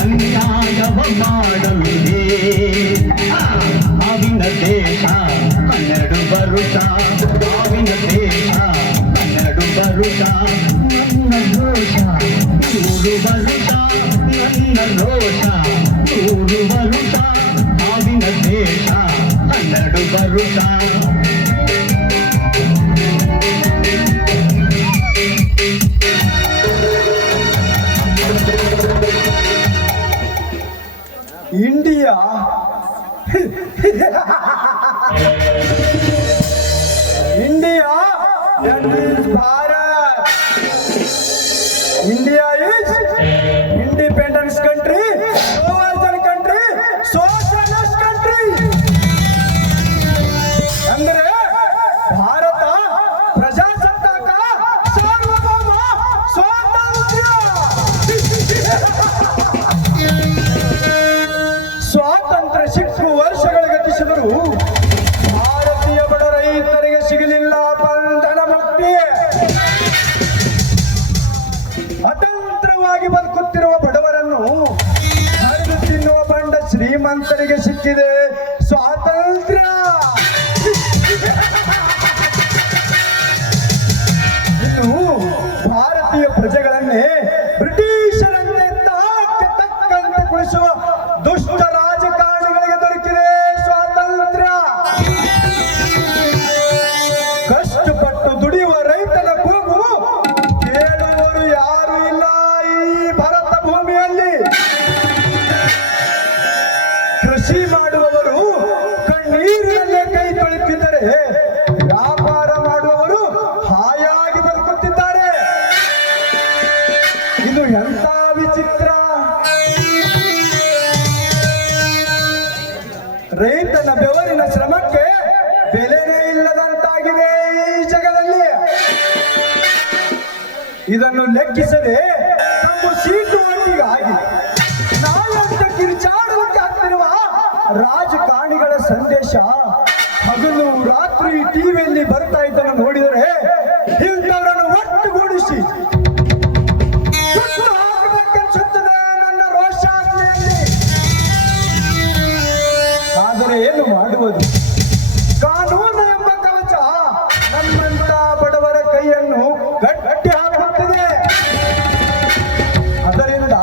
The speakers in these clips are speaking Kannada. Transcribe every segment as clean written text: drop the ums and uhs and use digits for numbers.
ಅನ್ಯಾಯವ ಮಾಡಲೇ ಆವಿನ ದೇಶ 12 ವರುಷ ಆವಿನ ದೇಶ 12 ವರುಷ ನನ್ನ ರೋಷ 100 ವರುಷ ನನ್ನ ರೋಷ 100 ವರುಷ ಆವಿನ ದೇಶ 12 ವರುಷ India. India, that is Bharat. India is independence country, sovereign country, socialist country. Andre Bharata ಪ್ರಜಾಸತ್ತಾಕ ಸಾರ್ವಭೌಮ ಸ್ವಾತಂತ್ರ್ಯ. ಸ್ವಾತಂತ್ರ್ಯ ಸಿಕ್ಕು ವರ್ಷಗಳ ಗತಿಸಿದರೂ ಭಾರತೀಯ ಬಡ ರೈತರಿಗೆ ಸಿಗಲಿಲ್ಲ ಬಂಧನ ಮುಕ್ತಿ. ಅತಂತ್ರವಾಗಿ ಬದುಕುತ್ತಿರುವ ಬಡವರನ್ನು ಹರಿದು ತಿನ್ನುವ ಬಂಡ ಶ್ರೀಮಂತರಿಗೆ ಸಿಕ್ಕಿದೆ ಸ್ವಾತಂತ್ರ್ಯ. ಇನ್ನು ಭಾರತೀಯ ಪ್ರಜೆಗಳನ್ನೇ ಬ್ರಿಟಿಷರಂತೆ ತಾಕ್ಕೆ ತಕ್ಕಂತೆ ಕುಳಿಸುವ ದುಷ್ಟ ರಾಜಕಾರಣಿಗಳಿಗೆ ದೊರಕಿದೆ ಸ್ವಾತಂತ್ರ್ಯ. ಕಷ್ಟಪಟ್ಟು ದುಡಿಯುವ ರೈತನ ಕೂಗು ಕೇಳುವವರು ಯಾರು ಇಲ್ಲ ಈ ಭಾರತ ಭೂಮಿಯಲ್ಲಿ. ಕೃಷಿ ಮಾಡುವವರು ಕಣ್ಣೀರಿನಲ್ಲೇ ಕೈ ತೊಳೆಯುತ್ತಿದ್ದರೆ ವ್ಯಾಪಾರ ಮಾಡುವವರು ಹಾಯಾಗಿ ಬದುಕುತ್ತಿದ್ದಾರೆ. ಇದು ಎಂಥ ವಿಚಿತ್ರ. ರೈತನ ಬೆವರಿನ ಶ್ರಮಕ್ಕೆ ಬೆಲೆನೇ ಇಲ್ಲದಂತಾಗಿದೆ ಈ ಜಗದಲ್ಲಿ. ಇದನ್ನು ಲೆಕ್ಕಿಸದೆ ತಮ್ಮ ಸೀಟು ಒಟ್ಟಿಗಾಗಿ ನಾಯಂತ ಕಿರಿಚಾಡಲಿಕ್ಕೆ ಆಗ್ತಿರುವ ರಾಜಕಾರಣಿಗಳ ಸಂದೇಶ ಹಗಲು ರಾತ್ರಿ ಟಿವಿಯಲ್ಲಿ ಬರ್ತಾ ಇದ್ದನ್ನು ನೋಡಿದರೆ ಇಂಥವರನ್ನು ಒಟ್ಟುಗೂಡಿಸಿ ಸುಟ್ಟು ಹಾಕಬೇಕೆನ್ಸುತ್ತದೆ ನನ್ನ ರೋಷಾಗ್ನಿಯಲ್ಲಿ. ಆದರೆ ಏನು ಮಾಡುವುದು? ಕಾನೂನು ಎಂಬ ಕವಚ ನಮ್ಮಂತ ಬಡವರ ಕೈಯನ್ನು ಗಟ್ಟಿ ಹಾಕುತ್ತದೆ. ಅದರಿಂದ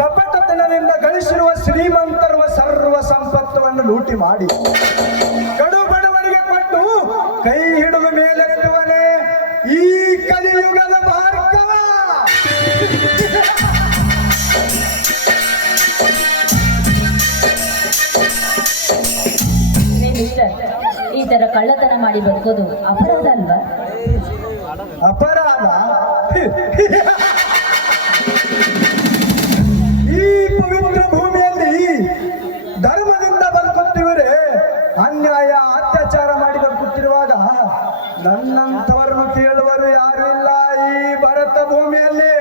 ಕಪಟತನದಿಂದ ಗಳಿಸಿರುವ ಶ್ರೀಮಂತರುವ ಸರ್ವ ಸಂಪತ್ತನ್ನು ಲೂಟಿ ಮಾಡಿ ಕಡು ಬಡವರಿಗೆ ಕೊಟ್ಟು ಕೈ ಹಿಡಿದು ಮೇಲೆತ್ತುವನೇ ಈ ಕಲಿಯುಗದ ಭಾರ್ಗವ. ಈ ತರ ಕಳ್ಳತನ ಮಾಡಿ ಬದುಕೋದು ಅಪರಾಧ ಅಲ್ವಾ? ಅಪರಾಧ? ಈ ಪವಿತ್ರ ಭೂಮಿಯಲ್ಲಿ ಧರ್ಮದಿಂದ ಬದುಕುತ್ತಿವರೇ ಅನ್ಯಾಯ ಅತ್ಯಾಚಾರ ಮಾಡಿ ಬದುಕುತ್ತಿರುವಾಗ ನನ್ನಂಥವರನ್ನು ಕೇಳುವರು ಯಾರು ಇಲ್ಲ ಈ ಭಾರತ ಭೂಮಿಯಲ್ಲಿ.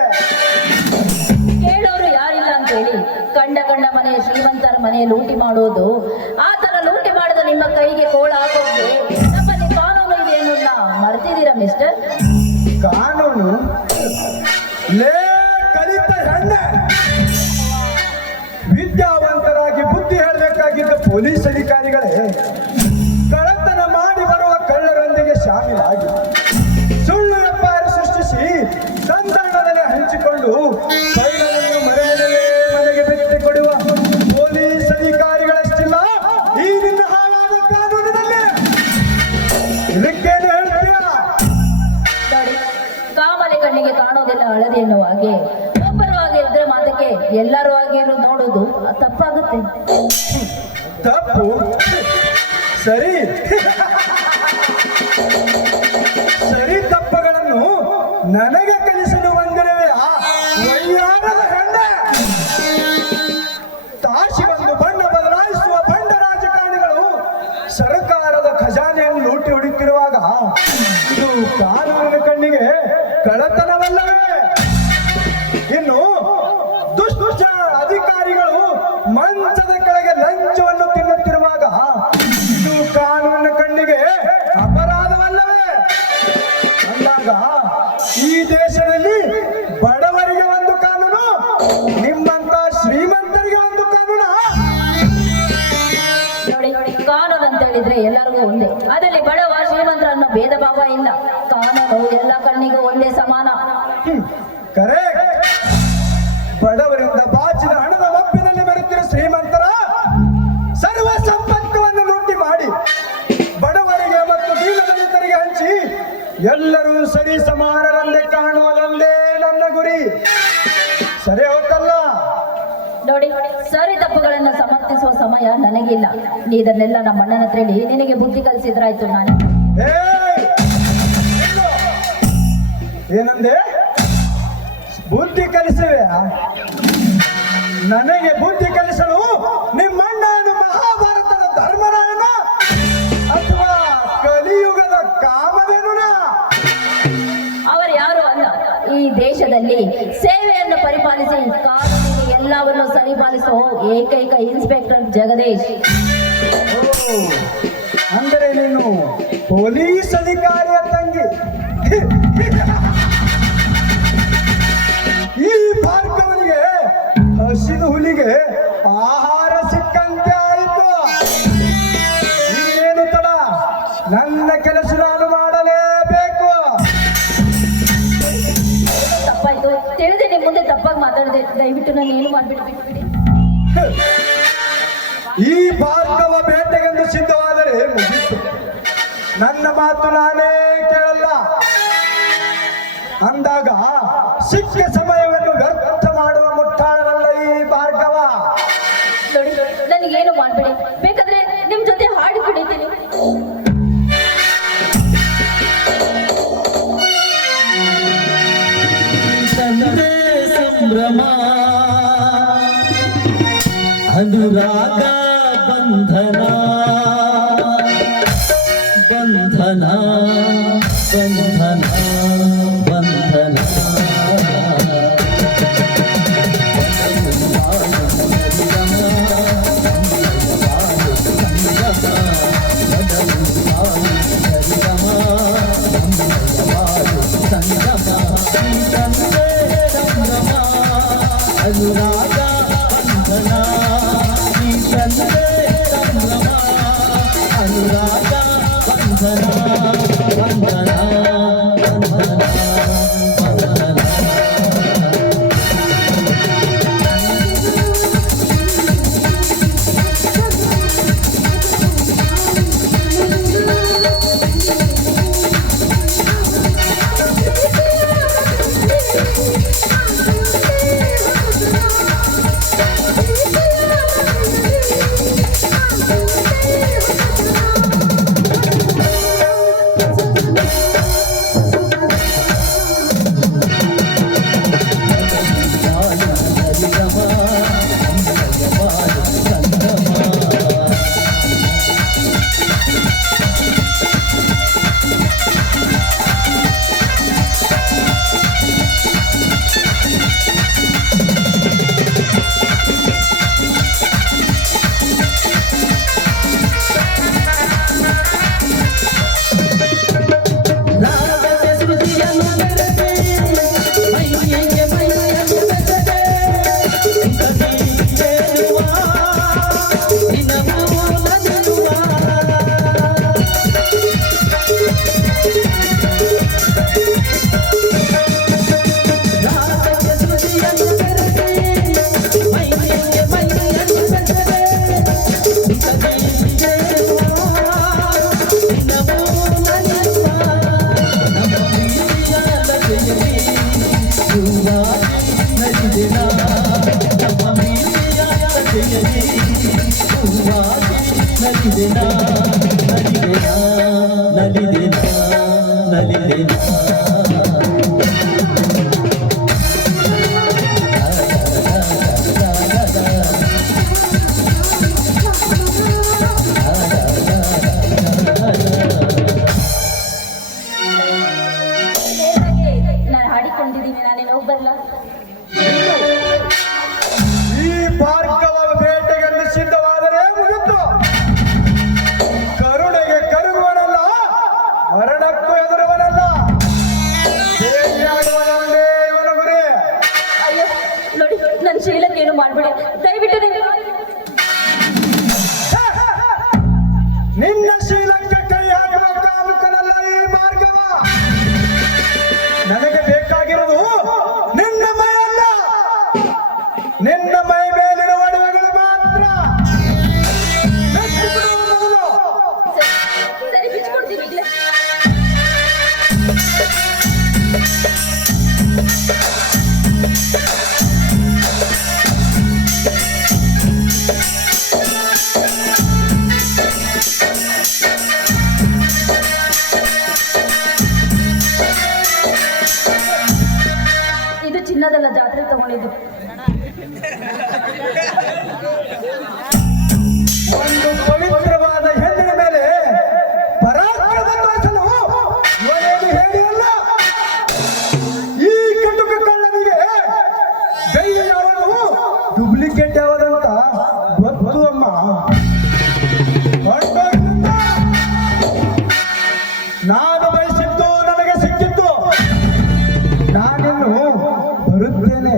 ಕೇಳೋರು ಯಾರಿಲ್ಲ ಅಂತ ಹೇಳಿ ಕಂಡ ಮನೆ ಶ್ರೀಮಂತರ ಮನೆ ಲೂಟಿ ಮಾಡೋದು, ಆ ತರ ಲೂಟಿ ಮಾಡಿದ ನಿಮ್ಮ ಕೈಗೆ ಕೋಳ ಹಾಕೋಕೆ ನಮ್ಮಲ್ಲಿ ಕಾನೂನು ಇದೆ ಅನ್ನೋದನ್ನ ಮರ್ತಿದ್ದೀರಾ ಮಿಸ್ಟರ್? ಕಾನೂನು? ಲೇ ಕಲಿತ ಹೆಣ್ಣೆ, ವಿದ್ಯಾವಂತರಾಗಿ ಬುದ್ಧಿ ಹೇಳಬೇಕಾಗಿದ್ದ ಪೊಲೀಸ್ ಅಧಿಕಾರಿಗಳೇ ಕಳ್ಳತನ ಮಾಡಿ ಬರುವ ಕಳ್ಳರೊಂದಿಗೆ ಶಾಮೀಲಾಗಿ ಸುಳ್ಳು ವ್ಯಾಪಾರ ಸೃಷ್ಟಿಸಿ ಸಂಧಾನದಲ್ಲಿ ಹಂಚಿಕೊಂಡು ಕಳ್ಳರನ್ನು ಮನೆಗೆ ಬಿಟ್ಟು ಕೊಡುವ ಪೊಲೀಸ್ ಅಧಿಕಾರಿಗಳಷ್ಟಿಲ್ಲ ಈ ನಿನ್ನ ಹಾಳಾದ ಕಾನೂನಿನಲ್ಲಿ. ಇದಕ್ಕೇನು ಹೇಳ್ತೀಯ? ನೋಡಿ, ಕಾಮಲೆ ಕಣ್ಣಿಗೆ ಕಾಣೋದೆಲ್ಲ ಹಳದಿ ಎನ್ನುವ ಹಾಗೆ ಒಬ್ಬರು ಹಾಗೆ ಇದ್ರೆ ಮಾತಕ್ಕೆ ಎಲ್ಲರೂ ಹಾಗೆ ನೋಡೋದು ತಪ್ಪಾಗುತ್ತೆ. ತಪ್ಪು ಸರಿ. ಸರಿ ತಪ್ಪುಗಳನ್ನು ನನಗೆ ಕಲಿಸಲು ಬಂದಿರುವೆ ವೈಯಾರದ ಹೆಣ್ಣೆ. ತಾಶಿ ಒಂದು ಬಣ್ಣ ಬದಲಾಯಿಸುವ ಬಂಡ ರಾಜಕಾರಣಿಗಳು ಸರ್ಕಾರದ ಖಜಾನೆಯನ್ನು ಲೂಟಿ ಹೊಡೆಯುತ್ತಿರುವಾಗ ಇದು ಕಾನೂನಿನ ಕಣ್ಣಿಗೆ ಕಳ್ಳತನವಲ್ಲವೇ? ಇನ್ನು ದುಷ್ಟ ಅಧಿಕಾರಿಗಳು ಮಂಚದ ಕೆಳಗೆ ಲಂಚವನ್ನು ತಿನ್ನುತ್ತಿರುವಾಗ ಇದು ಕಾನೂನಿನ ಕಣ್ಣಿಗೆ ಅಪರಾಧವಲ್ಲವೇ? ಅಂದಾಗ ಈ ದೇಶದಲ್ಲಿ ಬಡವರಿಗೆ ಒಂದು ಕಾನೂನು ಹೇಳಿದ್ರೆ ಎಲ್ಲರಿಗೂ ಒಂದೇ. ಅದರಲ್ಲಿ ಬಡವ ಶ್ರೀಮಂತರ ಅನ್ನೋ ಭೇದ ಭಾವ ಇಲ್ಲ. ಕಾನೂನು ಎಲ್ಲ ಕಣ್ಣಿಗೂ ಒಂದೇ ಸಮಾನ. ಕರೆಕ್ಟ್. ಬಡವರಿಂದ ಬಾಚಿದ ಹಣದ ಮಪ್ಪಿನಲ್ಲಿ ಬರುತ್ತಿರುವ ಶ್ರೀಮಂತರ ಸರ್ವ ಸಂಪತ್ತನ್ನು ಲೂಟಿ ಮಾಡಿ ಬಡವರಿಗೆ ಮತ್ತು ದೀನದಲಿತರಿಗೆ ಹಂಚಿ ಎಲ್ಲರೂ ಸರಿ ಸಮಾನರಂತೆ ಕಾಣುವುದೊಂದೇ ನನ್ನ ಗುರಿ. ಸರಿ ಹೋಗ್ತಲ್ಲ? ನೋಡಿ, ಸರಿ ತಪ್ಪುಗಳನ್ನ ಸಮರ್ಥಿಸುವ ಸಮಯ ನನಗಿಲ್ಲ. ನೀ ಇದನ್ನೆಲ್ಲ ನಮ್ಮ ಅಣ್ಣನ ಹತ್ರ ಹೇಳಿ ನಿನಗೆ ಬುದ್ಧಿ ಕಲಿಸಿದ್ರಾಯ್ತು. ನಾನು ಏನಂದೆ? ಬುದ್ಧಿ ಕಲಿಸುವೆ? ನನಗೆ ಬುದ್ಧಿ ಕಲಿಸಲು ನಿಮ್ಮಣ್ಣನು ಮಹಾಭಾರತದ ಧರ್ಮರಾಯನ ಅಥವಾ ಕಲಿಯುಗದ ಕಾಮಧೇನುನ? ಅವರು ಯಾರು ಅಲ್ಲ, ಈ ದೇಶದಲ್ಲಿ ಸೇವೆಯನ್ನು ಪರಿಪಾಲಿಸಿ ಕಾನೂನಿಗೆ ಎಲ್ಲವನ್ನು ಸರಿಪಾಲಿಸುವ ಏಕೈಕ ಇನ್ಸ್ಪೆಕ್ಟರ್ ಜಗದೀಶ್. ಅಂದರೆ ನೀನು ಪೊಲೀಸ್ ಅಧಿಕಾರಿಯ ತಂಗಿ. ಈ ಭಾರ್ಗವನಿಗೆ ಹಸಿದು ಹುಲಿಗೆ ಆಹಾರ ಸಿಕ್ಕಂತೆ ಆಯಿತು. ಇನ್ನೇನು ತಡ, ನನ್ನ ಕೆಲಸ ನಾನು ಮಾಡಲೇಬೇಕು. ತಪ್ಪಾಯ್ತು, ತಿಳಿದೆ ನಿಮ್ಮ ಮುಂದೆ ತಪ್ಪಾಗಿ ಮಾತಾಡಿದೆ. ದಯವಿಟ್ಟು ನಾನು ಏನು ಮಾಡ್ಬಿಟ್ಟು ಬಿಡಿ. ಈ ಭಾರ್ಗವ ಬೇಟೆಗೆಂದು ಸಿದ್ಧವಾದರೆ ಮುಗಿತು. ನನ್ನ ಮಾತು ನಾನೇ ಕೇಳಲ್ಲ ಅಂದಾಗ ಸಿಕ್ಕ ಸಮಯವನ್ನು ವ್ಯರ್ಥ ಮಾಡುವ ಮುಟ್ಟಾಳನಲ್ಲ ಈ ಭಾರ್ಗವ. ನೋಡಿ, ನನಗೇನು ಮಾಡ್ಬೇಡಿ. ಬೇಕಾದ್ರೆ ನಿಮ್ ಜೊತೆ ಹಾಡು ಕುಡಿತೀನಿ. ಸಂಭ್ರಮ ಅನುರಾಗ ಬಂಧನ ಬಂಧನ ಬಂಧನ ಬಂಧನ ಅನುರಾಗ ಬಂಧನ ಸಂಭ್ರಮ ಅನುರಾಗ ಬಂಧನ ಬಂಧನ ಬಂಧನ ಬಂಧನ. ನಾನು ಹಾಡಿಕೊಂಡಿದ್ದೀನಿ, ನಾನೇನು ಬರಲ್ಲ. ಈ ಭಾರ್ಗವ ಬೇಟೆಗೆಂದು ಸಿದ್ಧವಾದರೆ ಮುಗಿತು. ಕರುಣೆಗೆ ಕರುಗುವನಲ್ಲ, ಮರಣಕ್ಕೂ ಎದುರುವನಲ್ಲ. ಬೇಟೆಯಾಡುವನೊಂದೇ ಇವನ ಗುರಿ. ಅಯ್ಯೋ ನೋಡಿ, ನನ್ನ ಶೀಲಕ್ಕೆ ಏನು ಮಾಡ್ಬೇಡಿ ದಯವಿಟ್ಟು. ನಿನ್ನ ತಗೊಂಡಿದ್ದು. ಒಂದು ಪವಿತ್ರವಾದ ಹೆಣ್ಣಿನ ಮೇಲೆ ಪರಾಕ್ರಮ ತೋರಿಸಲು ಇವನೇನು ಹೇಳಿಯಲ್ಲ. ಈ ಕಟುಕ ಕಳ್ಳನಿಗೆ ದೈವ ಯಾವುದು ಡೂಪ್ಲಿಕೇಟ್ ಯಾವುದಂತ ಗೊತ್ತು ಅಮ್ಮ. ಹೊರಟೋಗಿದ್ದ. ನಾನು ಬಯಸಿದ್ದು ನನಗೆ ಸಿಕ್ಕಿತ್ತು. ನಾನಿನ್ನು ಬರುತ್ತೇನೆ.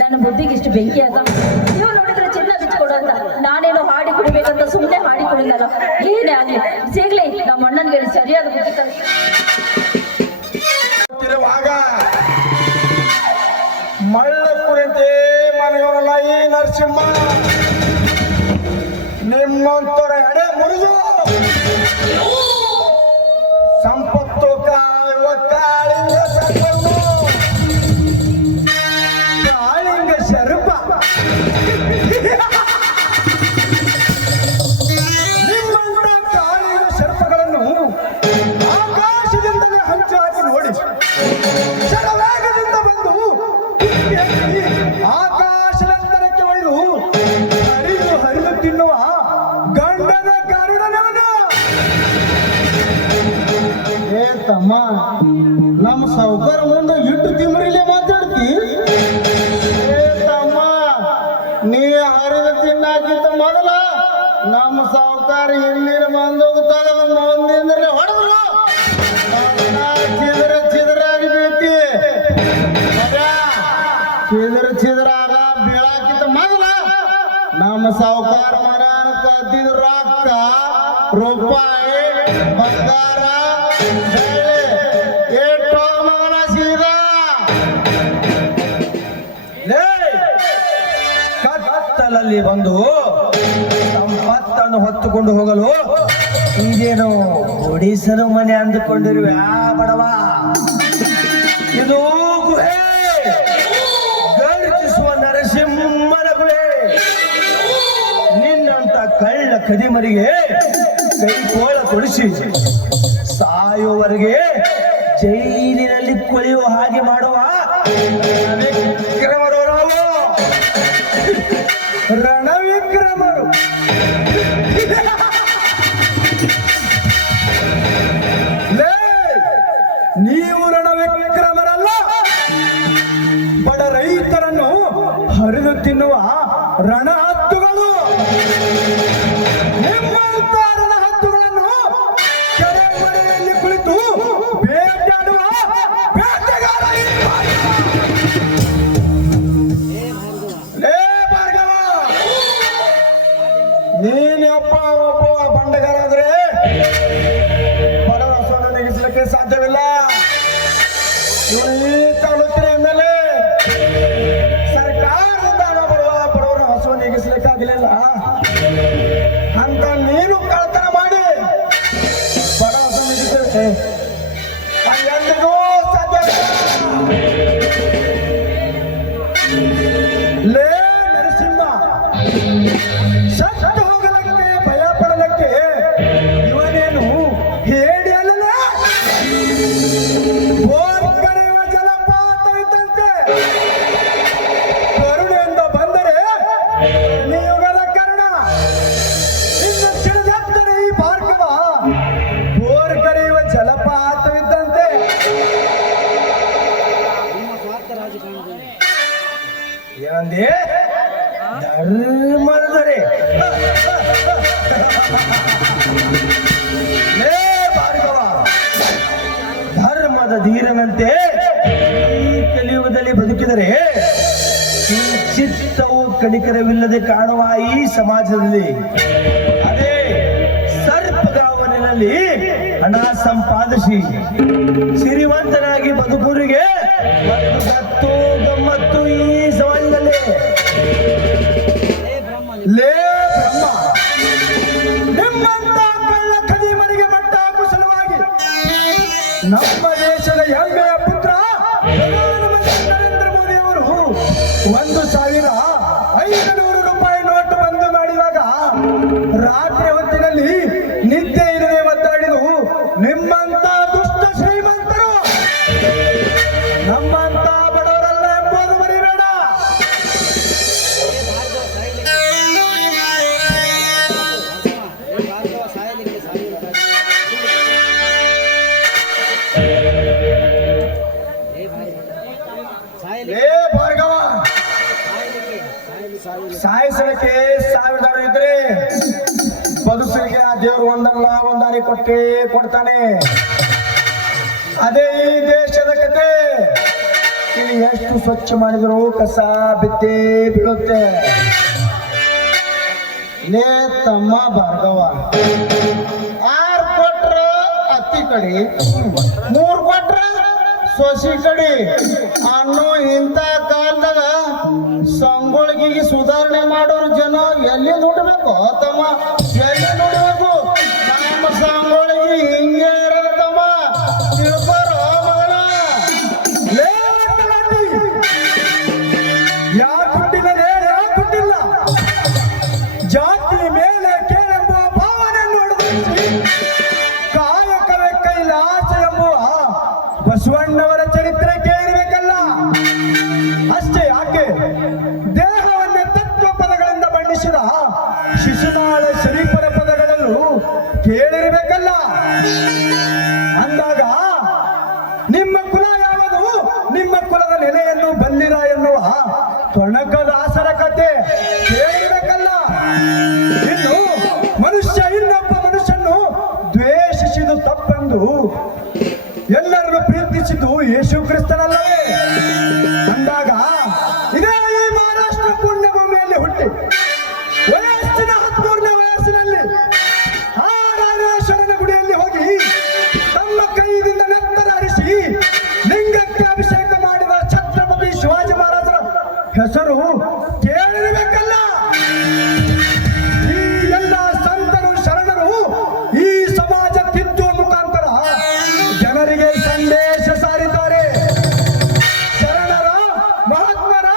ನನ್ನ ಬುದ್ಧಿಗೆ ಇಷ್ಟು ಬೆಂಕಿ ಆಗ ನೀವು ನೋಡಿದ್ರೆ ಚಿನ್ನ ಬಿಚ್ಚಿಕೊಡು ಅಂತ ನಾನೇನು ಹಾಡಿ ಕುಡಿಬೇಕಂತ ಸುಮ್ಮನೆ ಹಾಡಿ ಕುಡಿದಲ್ಲ. ಏನೇ ಆಗ್ಲಿ ಸಿಗ್ಲಿ ನಮ್ಮ ಅಣ್ಣನ್ಗೆ ಸರಿಯಾದ ಬುದ್ಧಿ ಕಲಿಸಿ. ಇರುವಾಗ ಮಳ್ಳ ಕುರಿತೇ ಮನೆಯವರಲ್ಲ ಈ ನರಸಿಂಹ. ನಿಮ್ಮಂತರ ಎಡೆ ಮುರಿದು ಸಂಪತ್ತು ಕಾಯುವ ಕಾಳಿಂಗ ಸರ್ಪನ್ನು ಕಾಳಿಂಗ ಶರ್ಪ ನಿಮ್ಮಂತ ಕಾಳಿಂಗ ಶರ್ಪಗಳನ್ನು ಆಕಾಶದಿಂದಲೇ ಹಂಚು ಹಾಕಿ ನೋಡಿ ಶರವೇಗದಿಂದ ಬಂದು ಆಕಾಶದಂತರಕ್ಕೆ ಒಯ್ದು ಹರಿದು ತಿನ್ನುವ ಗಂಡನ ಕರುಣನವನು. ಏ ತಮ್ಮ, ನಮ್ಮ ಸಾವುಕಾರ ಮುಂದೆ ಇಟ್ಟು ತಿಮ್ಮರಿಲೆ ಮಾತಾಡ್ತಿ. ಏ ತಮ್ಮ, ನೀ ಹರಿದು ತಿನ್ನಾಕಿತ್ತ ಮೊದಲ ನಮ್ಮ ಸಾವುಕಾರ ಹಿಂದಿನ ಬಂದೋಗುತ್ತಾಗ ಮುಂದಿಂದಲೇ ಹೊಡೆದ್ರು ಚಿದರಾಗಿ ಬೀಳ್ತಿ. ಚಿದರಾಗ ಬೀಳಾಕಿತ್ತ ಮೊದಲ ನಮ್ಮ ಸಾವುಕಾರ ಮರ್ಯಾನ ಕದ್ದಿದ ರೊಕ್ಕ ರೂಪಾಯಿ ಬಂಗಾರ ಏಟೋ ಮಗನ ಸೀದಾ ಕತ್ತಲಲ್ಲಿ ಬಂದು ಸಂಪತ್ತನ್ನು ಹೊತ್ತುಕೊಂಡು ಹೋಗಲು ಇದೇನು ಒಡಿಸಲು ಮನೆ ಅಂದುಕೊಂಡಿರುವೆ ಬಡವ. ಇದು ಗುಹೆ, ಗರ್ಜಿಸುವ ನರಸಿಂಹನ ಗುಹೆ. ನಿನ್ನಂತ ಕಳ್ಳ ಕದಿಮರಿಗೆ ಕೈ ಕೋಳ ಕೊಡಿಸಿ ಸಾಯುವವರೆಗೆ ಜೈಲಿನಲ್ಲಿ ಕೊಳೆಯುವ ಹಾಗೆ ಮಾಡುವ ರಣವಿಕ್ರಮರು ನಾವು. ರಣವಿಕ್ರಮರು ನೀವು ರಣವಿಕ್ರಮರಲ್ಲ, ಬಡ ರೈತರನ್ನು ಹರಿದು ತಿನ್ನುವ ರಣ ಹತ್ತುಗಳು. ನಿಮ್ಮಂತ ರಣ ಹತ್ತುಗಳನ್ನು ಕೆರೆ ಮನೆಯಲ್ಲಿ ಕುಳಿತು ಬೇಟೆಯಾಡುವ ಬೇಟೆಗಾರ ಲೇ ಭಾರ್ಗವ, ನೀನೊಬ್ಬ ಬಂಡಗಾರ ಆದ್ರೆ ಬಡವ ಸೊನ್ನ ನೆಗೆಸಲಿಕ್ಕೆ ಸಾಧ್ಯವಿಲ್ಲ. ಇವನು ಈ ತಾಲೂಕಿನ ಮೇಲೆ ಸರ್ಕಾರದಿಂದ ಹಣ ಬರುವ ಬಡವರ ಹಸುವ ನೆಗೆಸಲಿಕ್ಕಾಗಲಿಲ್ಲ ಅಂತ ನೀನು ಕಳ್ತನ ಮಾಡಿ ಬಡವ ಹಸು ನೆಗೆಸಿರುತ್ತೆ. ಎಂದಿಗೂ ಸಾಧ್ಯವಿಲ್ಲ. ಲೇ ನರಸಿಂಹ, ಸತ್ತು ಹೋಗಲಕ್ಕೆ ಭಯ ಪಡಲಕ್ಕೆ ಇವನೇನು ಹೇಳಿ ಅಲ್ಲ. ಕರೆಯುವ ಜಲಪಾತವಿದ್ದಂತೆ ಕರುಣೆಯಿಂದ ಬಂದರೆ ನಿಯುಗದ ಕರುಣ, ಇನ್ನು ಸಿಡಿದೆತ್ತರೆ ಈ ಭಾರ್ಗವ ಬೋರ್ ಕರೆಯುವ ಜಲಪಾತವಿದ್ದಂತೆ. ಏನಂದೆ? ಧರ್ಮದ ದೊರೆ. ಲೇ ಭಾರ್ಗವ, ಧರ್ಮದ ಧೀರನಂತೆ ಈ ಕಲಿಯುಗದಲ್ಲಿ ಬದುಕಿದರೆ ಚಿತ್ತವು ಕಣಿಕರವಿಲ್ಲದೆ ಕಾಣುವ ಈ ಸಮಾಜದಲ್ಲಿ ಅದೇ ಸರ್ಪಗಾವಲಿನಲ್ಲಿ ಹಣ ಸಂಪಾದಿಸಿ ಸಿರಿವಂತನಾಗಿ ಬದುಕುವರಿಗೆ ಗತ್ತು ಗಮ್ಮತ್ತು ಈ ಸಮಾಜದಲ್ಲಿ. ಲೇ ಬ್ರಹ್ಮ, ನಿಮ್ಮಂತ ಕಳ್ಳ ಖದೀಮರಿಗೆ ಮಟ್ಟ ಹಾಕುವ ಸಲುವಾಗಿ ನಮ್ಮ ದೇಶದ ಹೆಮ್ಮೆಯ ಪುತ್ರ ಪ್ರಧಾನಮಂತ್ರಿ ನರೇಂದ್ರ ಮೋದಿ ಅವರು 1,500 ರಾತ್ರಿ ಹೊತ್ತಿನಲ್ಲಿ ನಿದ್ದೆ ಇಲ್ಲದೆ ಒದ್ದಾಡಿದು ನಿಮ್ಮಂತ ದುಷ್ಟ ಶ್ರೀಮಂತರು ನಮ್ಮಂತ ಬಡವರಲ್ಲ ಎಂಬುದು ಮರಿಬೇಡ. ಲೇ ಭಾರ್ಗವ, ಸಾಯಿಸಲಿಕ್ಕೆ ಸಾವಿರದಾರು ಇದ್ರೆ ಬದುಸಲಿಗೆ ಆ ದೇವರು ಒಂದಲ್ಲ ಒಂದಾರಿ ಕೊಡ್ತಾನೆ. ಅದೇ ಈ ದೇಶದ ಕತೆ. ಇಲ್ಲಿ ಎಷ್ಟು ಸ್ವಚ್ಛ ಮಾಡಿದ್ರು ಕಸ ಬಿದ್ದೇ ಬೀಳುತ್ತೆ. ಲೇ ತಮ್ಮ ಭಾರ್ಗವ, 6 ಕೊಟ್ರ ಅತ್ತಿ ಕಡೆ, 3 ಕೊಟ್ರ ಸೊಸಿ ಕಡೆ ಅನ್ನೋ ಇಂಥ ಕಾಲದಾಗ ಸಂಗೊಳ್ಗಿಗೆ ಸುಧಾರಣೆ ಮಾಡೋರು ಜನ ಎಲ್ಲಿ ನೋಡ್ಬೇಕು ತಮ್ಮ, ಎಲ್ಲಿ ನೋಡ್ಬೇಕು? ನಮ್ಮ ಸಂಗೊಳ್ಗಿ ಹಿಂಗೆ ಇರೋದು ತಮ್ಮ, ತಿಳ್ಕೊರೋ ಮಗನ. ಯಾರು ಕೊಟ್ಟಿಲ್ಲ ಜಾತಿ ಮೇಲೆ ಕೇಳೆಂಬ ಭಾವನೆ ನೋಡಿದ್ರೆ ಕಾಯಕವೇ ಕೈಲಾಸ ಎಂಬುವ ಬಸವಣ್ಣವರ ಚರಿತ್ರೆ ಕೇಳಿರ್ಬೇಕಲ್ಲ. ಅಷ್ಟೇ ಯಾಕೆ ದೇಹವನ್ನೇ ತತ್ವ ಪದಗಳಿಂದ ಬಣ್ಣಿಸಿದ ಶಿಶುನಾಳ ಶರೀಫರ ಪದಗಳಲ್ಲೂ ಕೇಳಿರ್ಬೇಕಲ್ಲ. ಅಂದಾಗ ನಿಮ್ಮ ಕುಲ ಯಾವುದು, ನಿಮ್ಮ ಕುಲದ ನೆಲೆಯನ್ನು ಬಲ್ಲಿರ ಎನ್ನುವ ಕನಕದಾಸರ ಕತೆ ಕೇಳಿರ್ಬೇಕಲ್ಲ. ಇನ್ನು ಮನುಷ್ಯ ಇನ್ನೊಬ್ಬ ಮನುಷ್ಯನು ದ್ವೇಷಿಸಿದು ತಪ್ಪೆಂದು ಎಲ್ಲರನ್ನು ಪ್ರೀತಿಸಿದ್ದು ಯೇಸು ಕ್ರಿಸ್ತನಲ್ಲವೇ? ಅಂದಾಗ ಇದೇ ಈ ಮಹಾರಾಷ್ಟ್ರ ಪುಣ್ಯಭೂಮಿಯಲ್ಲಿ ಹುಟ್ಟಿ ವಯಸ್ಸಿನ 13ನೇ ವಯಸ್ಸಿನಲ್ಲಿ ಆ ರಾಮೇಶ್ವರನ ಗುಡಿಯಲ್ಲಿ ಹೋಗಿ ತಮ್ಮ ಕೈಯಿಂದ ನೆತ್ತರ ಹರಿಸಿ ಲಿಂಗಕ್ಕೆ ಅಭಿಷೇಕ ಮಾಡಿದ ಛತ್ರಪತಿ ಶಿವಾಜಿ ಮಹಾರಾಜರ ಹೆಸರು ಕೇಳಿರಬೇಕಲ್ಲ. ಈ ಎಲ್ಲ ಸಂತರು ಶರಣರು ಈ ಸಮಾಜ ತಿದ್ದುವ ಮುಖಾಂತರ ಜನರಿಗೆ ಸಂದೇಶ ಸಾರಿದ್ದಾರೆ. ಶರಣರ ಮಹಾತ್ಮರ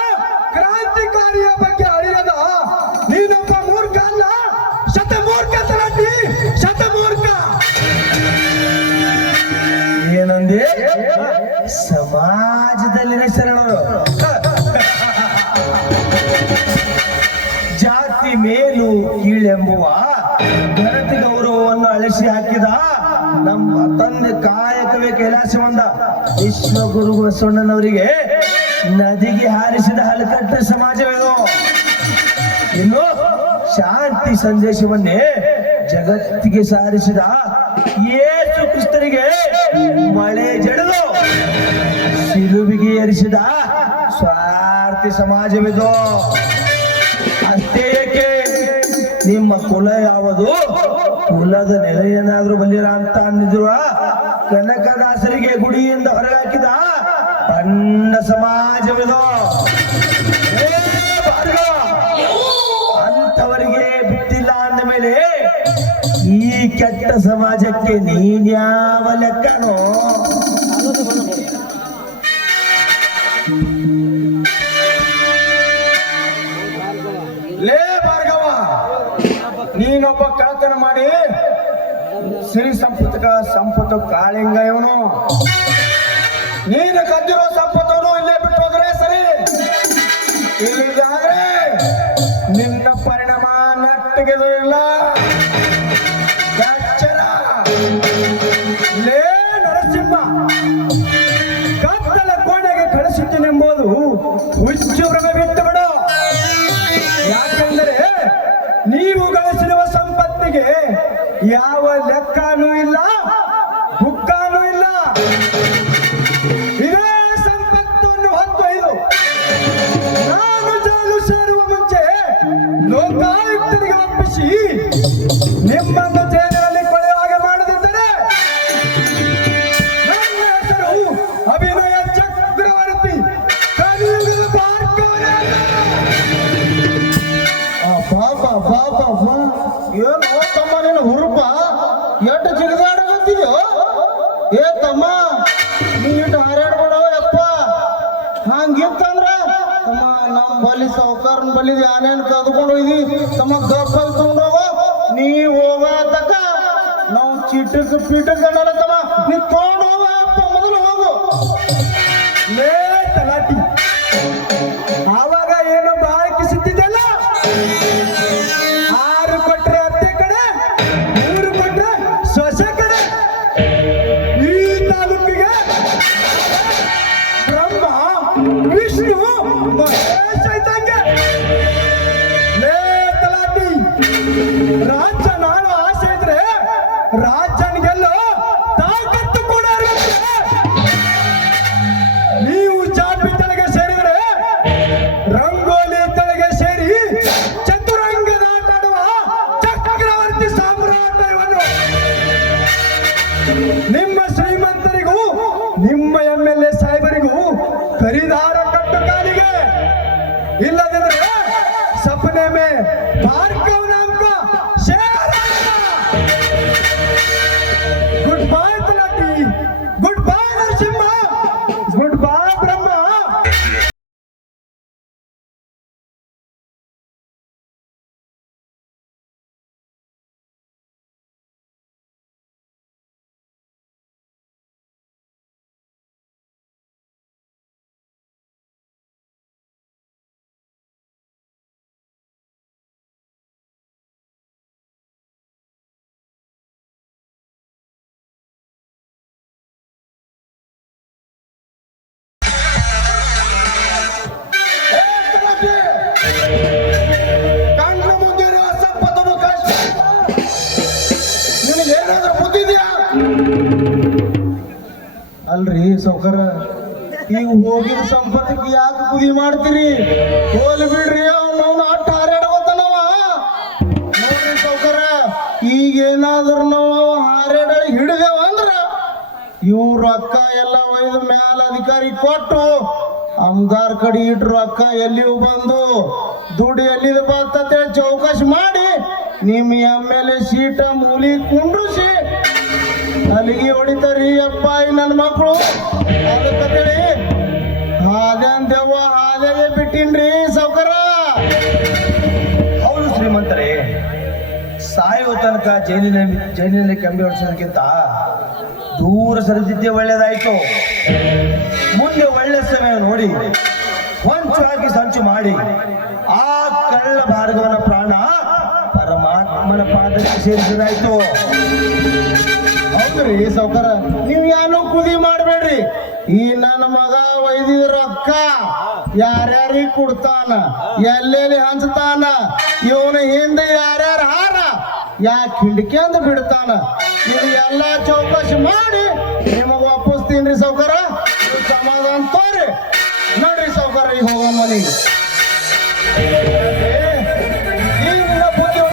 ಕ್ರಾಂತಿಕಾರಿಯ ಬಗ್ಗೆ ಅರಿಯದ ನೀನೊಬ್ಬ ಮೂರ್ಖ ಅಲ್ಲ, ಶತಮೂರ್ಖ ತರಟಿ, ಶತಮೂರ್ಖ. ಏನಂದೆ? ಸಮಾಜದಲ್ಲಿನ ಶರಣರು ಜಾತಿ ಮೇಲು ಕೀಳೆಂಬುವ ಘನತೆ ಗೌರವವನ್ನು ಅಳಿಸಿ ಹಾಕಿದ ನಮ್ಮ ತಂದೆ ಕಾಯಕವೇ ಕೈಲಾಸ ಬಂದ ವಿಶ್ವಗುರು ಬಸವಣ್ಣನವರಿಗೆ ನದಿಗೆ ಹಾರಿಸಿದ ಹಲಕಟ್ಟ ಸಮಾಜವೇನು. ಇನ್ನು ಶಾಂತಿ ಸಂದೇಶವನ್ನೇ ಜಗತ್ತಿಗೆ ಸಾರಿಸಿದ ಯೇಸು ಕ್ರಿಸ್ತರಿಗೆ ಮಳೆ ಜಡಲು ಶಿಲುಬಿಗೆ ಏರಿಸಿದ ಸ್ವಾರ್ಥಿ ಸಮಾಜವಿದು. ಅಷ್ಟೇ ಏಕೆ ನಿಮ್ಮ ಕುಲ ಯಾವುದು, ಕುಲದ ನೆಲೆಯನ್ನಾದ್ರೂ ಬಲ್ಲಿರ ಅಂತ ಅಂದಿರುವ ಕನಕದಾಸರಿಗೆ ಗುಡಿಯಿಂದ ಹೊರಗಾಕಿದ ಬಣ್ಣ ಸಮಾಜವಿದು. ಅಂತವರಿಗೆ ಬಿಟ್ಟಿಲ್ಲ ಅಂದ ಮೇಲೆ ಈ ಕೆಟ್ಟ ಸಮಾಜಕ್ಕೆ ನೀನ್ಯಾವ ಲೆಕ್ಕನೋ? ಲೇ ಭಾರ್ಗವ, ನೀನೊಬ್ಬ ಕಳತನ ಮಾಡಿ ಸಿರಿ ಸಂಪತ್ತು ಕಾಳಿಂಗ ಇವನು. ನೀನು ಕದ್ದಿರೋ ಸಂಪತ್ತನ್ನು ಇಲ್ಲೇ ಬಿಟ್ಟು ಹೋದ್ರೆ ಸರಿ, ಇಲ್ಲಿಗಾದ್ರೆ ನಿನ್ನ ಪರಿಣಾಮ ನಟ್ಟಿಗೆ ಇಲ್ಲ. ಎಚ್ಚರ. ಲೇ ನರಸಿಂಹ, ಕತ್ತಲ ಕೋಣೆಗೆ ಕಳಿಸುತ್ತೇನೆಂಬುದು ಹುಚ್ಚು ಮೃಗ ಬಿಟ್ಟು ಬಿಡು. ಯಾಕೆಂದರೆ ನೀವು ಗಳಿಸಿರುವ ಸಂಪತ್ತಿಗೆ ಯಾವ ಲೆಕ್ಕನೂ ಇಲ್ಲ, ಬುಕ್ಕಾನೂ ಇಲ್ಲ. ಇದೇ ಸಂಪತ್ತನ್ನು ಹೊತ್ತೊಯ್ದು ನಾನು ಜೈಲು ಸೇರುವ ಮುಂಚೆ ಲೋಕಾಯುಕ್ತರಿಗೆ ಒಪ್ಪಿಸಿ ನಿಮ್ಮನ್ನು ಜೈಲಿನಲ್ಲಿ ಕೊಳೆಯುವಾಗ ಮಾಡದಿದ್ದರೆ ನನ್ನ ಹೆಸರು ಅಭಿನಯ ಚಕ್ರವರ್ತಿ ಕಲಿಯುಗದ ಭಾರ್ಗವನೇ. ಏನೋ ತಮ್ಮ ನಿನ್ನ ಹುರುಪ ಎಟ್ಟು ಜಿಗಿದಾಡಗತ್ತಿದ್ಯೋ? ಏ ತಮ್ಮ, ನೀಟ್ ಹಾರಾಡ್ಬೇಡವ ಯಪ್ಪ. ಹಂಗಿತ್ತಂದ್ರ ತಮ್ಮ ನಮ್ಮ ಬಲಿ ಸಾವುಕಾರನ ಬಲಿ ಆನೇನ್ ಕದ್ಕೊಂಡು ಹೋಗಿ ತಮ್ಮ ಗಪ್ಪ ತಗೊಂಡೋಗ ನೀ ಹೋಗತಕ್ಕ ನಾವು ಚಿಟಕ್ ಪಿಟಕ್ ಅನ್ನಲತ್ತವ ನೀ ತಗೊಂಡು ಹೋಗಪ್ಪ ಮೊದಲು ಹೋಗು ಲೇ ತಲಾಟಿ ಆವಾಗ ಏನು ಬಾಳ ಕಿಸಿದ್ದಿದ್ದಲ್ಲ 6 ಕೊಟ್ರೆ ಅತ್ತೆ ಕಡೆ 3 ಕೊಟ್ರೆ ಸೊಸೆ ಕಡೆ ಈ ತಾಲೂಕಿಗೆ ಬ್ರಹ್ಮ ವಿಷ್ಣು ಮಹೇಶ ಇದ್ದಂಗೆ ಲೇ ತಲಾಟಿ ರಾಜ್ಯ ನಾಡು ಆಸೆ ಇದ್ರೆ ರಾಜ್ಯನಿಗೆಲ್ಲೋ ತಾಕತ್ತು ಕೂಡ ಇರುತ್ತೆ ನೀವು ಚಾಪಿ ತಲೆಗೆ ಸೇರಿದ್ರೆ ರಂಗೋಲಿ ತಲೆಗೆ ಸೇರಿ ಚತುರಂಗದ ಆಟ ಆಡುವ ಚಕ್ರವರ್ತಿ ಸಾಮ್ರಾಜ್ಯವನ್ನು ನಿಮ್ಮ ಶ್ರೀಮಂತರಿಗೂ ನಿಮ್ಮ MLA ಸಾಹೇಬರಿಗೂ ಖರೀದಾರ ಕಟ್ಟು ಕಾಲಿಗೆ ಇಲ್ಲದಿದ್ರೆ ಸಪನೆ ಮೇ ಭಾರ್ಗವ್ ನಾಮ का शेर गुड बाय तलाटी good bye Narasimha good bye Brahma ಕಣ್ಣು ಮುಂದೆ ಸಂಪತ್ತನ್ನು ಕಳಿಸಿ ನಿನಗೆ ಏನಾದ್ರೂ ಬುದ್ಧಿದ್ಯಾ ಅಲ್ರಿ ಸೌಕರ ಈಗ ಹೋಗಿದ ಸಂಪತ್ತಿಗೆ ಯಾಕೆ ಕುದಿ ಮಾಡ್ತೀರಿ ಹೋಲಿ ಬಿಡ್ರಿ ಅವ್ನ ಅಟ್ಟ ಹಾರಾಡವತ್ತನವ ನೋಡ್ರಿ ಸೌಕರ ಈಗ ಏನಾದ್ರೂ ನಾವು ಹಾರಾಡ ಹಿಡಿದೇವ ಅಂದ್ರ ಇವ್ರ ಅಕ್ಕ ಎಲ್ಲ ಒಯ್ದ ಮ್ಯಾಲ ಅಧಿಕಾರಿ ಕೊಟ್ಟು ಅಮ್ದಾರ್ ಕಡೆ ಇಟ್ರು ಅಕ್ಕ ಎಲ್ಲಿಯೂ ಬಂದು ದುಡ್ಡು ಎಲ್ಲಿದೆ ಬರ್ತತೆ ಚೌಕಾಶಿ ಮಾಡಿ ನಿಮ್ಮ MLA ಸೀಟ ಮೂಲಿ ಕುಂಡ್ರಿಸಿ ಅಲ್ಲಿಗೆ ಹೊಡಿತಾರಿ ಅಪ್ಪ ನನ್ನ ಮಕ್ಕಳು ಅದಕ್ಕಂತೇಳಿ ಹಾದೇನ್ ದೆವ್ವ ಹಾದೇಗೆ ಬಿಟ್ಟಿನ್ರಿ ಸೌಕರ ಹೌದು ಶ್ರೀಮಂತರೇ, ಸಾಯುವ ತನಕ ಜೈಲಿನಲ್ಲಿ ಕಂಬಿ ಹೊಡಿಸೋದಕ್ಕಿಂತ ದೂರ ಸರಿದಿದ್ದೇ ಒಳ್ಳೇದಾಯ್ತು. ಮುಂದೆ ಒಳ್ಳೆ ಸಮಯ ನೋಡಿ ಹೊಂಚು ಹಾಕಿ ಸಂಚು ಮಾಡಿ ಆ ಕಳ್ಳ ಭಾರ್ಗವನ ಪ್ರಾಣ ಪರಮಾತ್ಮನ ಪಾದಕ್ಕೆ ಸೇರಿಸಿದಾಯ್ತು. ಹೌದ್ರಿ ಸೌಕರ ನೀವ್ ಯಾನು ಕುದಿ ಮಾಡ್ಬೇಡ್ರಿ. ಈ ನನ್ನ ಮಗ ಒಯ್ದಿದ ರೊಕ್ಕ ಯಾರ್ಯಾರಿಗೆ ಕೊಡ್ತಾನ, ಎಲ್ಲೆಲ್ಲಿ ಹಂಚ್ತಾನ, ಇವನ ಹಿಂದೆ ಯಾರ್ಯಾರ ಹಾರ ಯಾಕೆ ಹಿಂಡ್ಕೆಂದು ಬಿಡ್ತಾನ, ಇದು ಎಲ್ಲಾ ಚೌಕಾಶಿ ಮಾಡಿ ನಿಮಗ ವಾಪಸ್ತೀನ್ರಿ ಸೌಕರ. ಸಮಾಧಾನ ತೋರಿ ನೋಡ್ರಿ ಸೌಕರ, ಈಗ ಹೋಗೋ ಮನೆಗೆ.